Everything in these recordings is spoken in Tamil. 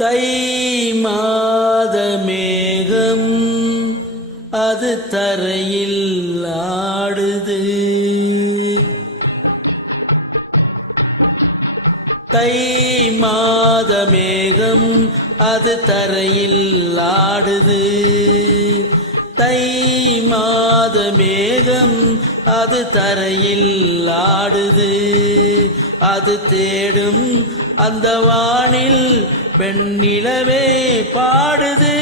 தை மாத மேகம் அது தரையில் ஆடுது. தை மாத மேகம் அது தரையில் ஆடுது. தை மாத மேகம் அது தரையில் ஆடுது. அது தேடும் அந்த வானில் பெண் நிலவே பாடுது.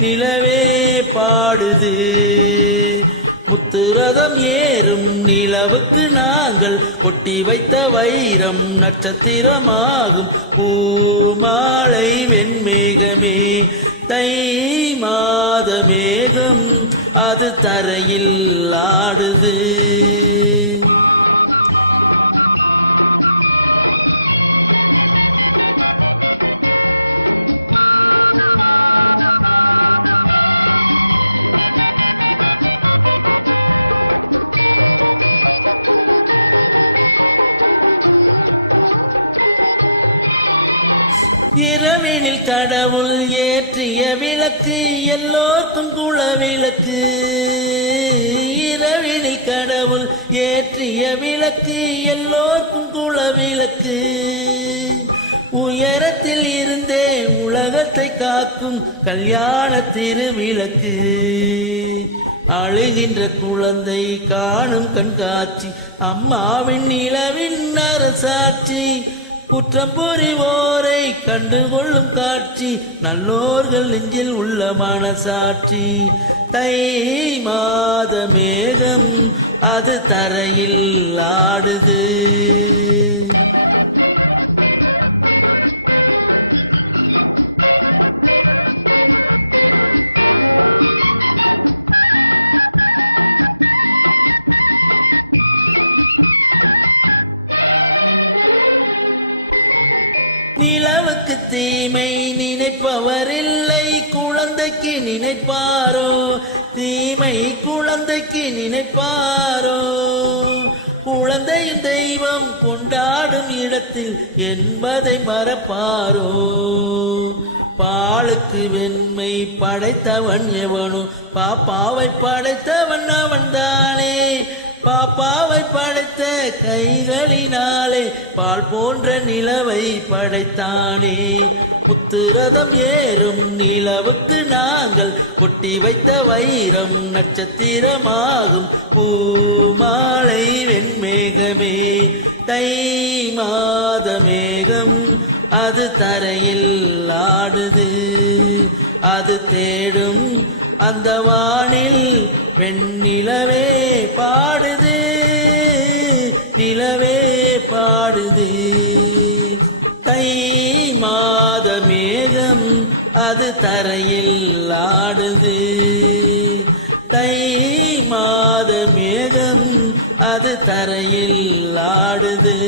நிலவே பாடுது. முத்துரதம் ஏறும் நிலவுக்கு நாங்கள் கொட்டி வைத்த வைரம் நட்சத்திரமாகும். பூமாலை வெண்மேகமே தை மாத மேகம் அது தரையில் ஆடுது. இரவினில் கடவுள் ஏற்றிய விளக்கு எல்லோர்க்கும் குலவிளக்கு. இரவினில் கடவுள் ஏற்றிய விளக்கு எல்லோர்க்கும் குலவிளக்கு. உயரத்தில் இருந்தே உலகத்தை காக்கும் கல்யாண திருவிளக்கு. அழுகின்ற குழந்தை காணும் கண்காட்சி அம்மாவின் நிலவின் அரசாட்சி. குற்றம் புரிவோரை கண்டுகொள்ளும் காட்சி நல்லோர்கள் நெஞ்சில் உள்ள மனசாட்சி. தை மாத மேகம் அது தரையில் ஆடுது. நிலவுக்கு தீமை நினைப்பவர் இல்லை, குழந்தைக்கு நினைப்பாரோ? தீமை குழந்தைக்கு நினைப்பாரோ? குழந்தையின் தெய்வம் கொண்டாடும் இடத்தில் என்பதை மறப்பாரோ? பாலுக்கு வெண்மை படைத்தவன் எவனோ? பாப்பாவை படைத்தவன் அவன்தானே. பாப்பாவை படைத்த கைகளினாலே பால் போன்ற நிலவை படைத்தானே. முத்துரதம் ஏறும் நிலவுக்கு நாங்கள் கொட்டி வைத்த வைரம் நட்சத்திரமாகும். பூமாலை வெண்மேகமே தை மாத மேகம் அது தரையில் ஆடுது. அது தேடும் அந்த வானில் பெண் நிலவே பாடுது. நிலவே பாடுது. தை மாத மேகம் அது தரையில் ஆடுது. தை மாத மேகம் அது தரையில் ஆடுது.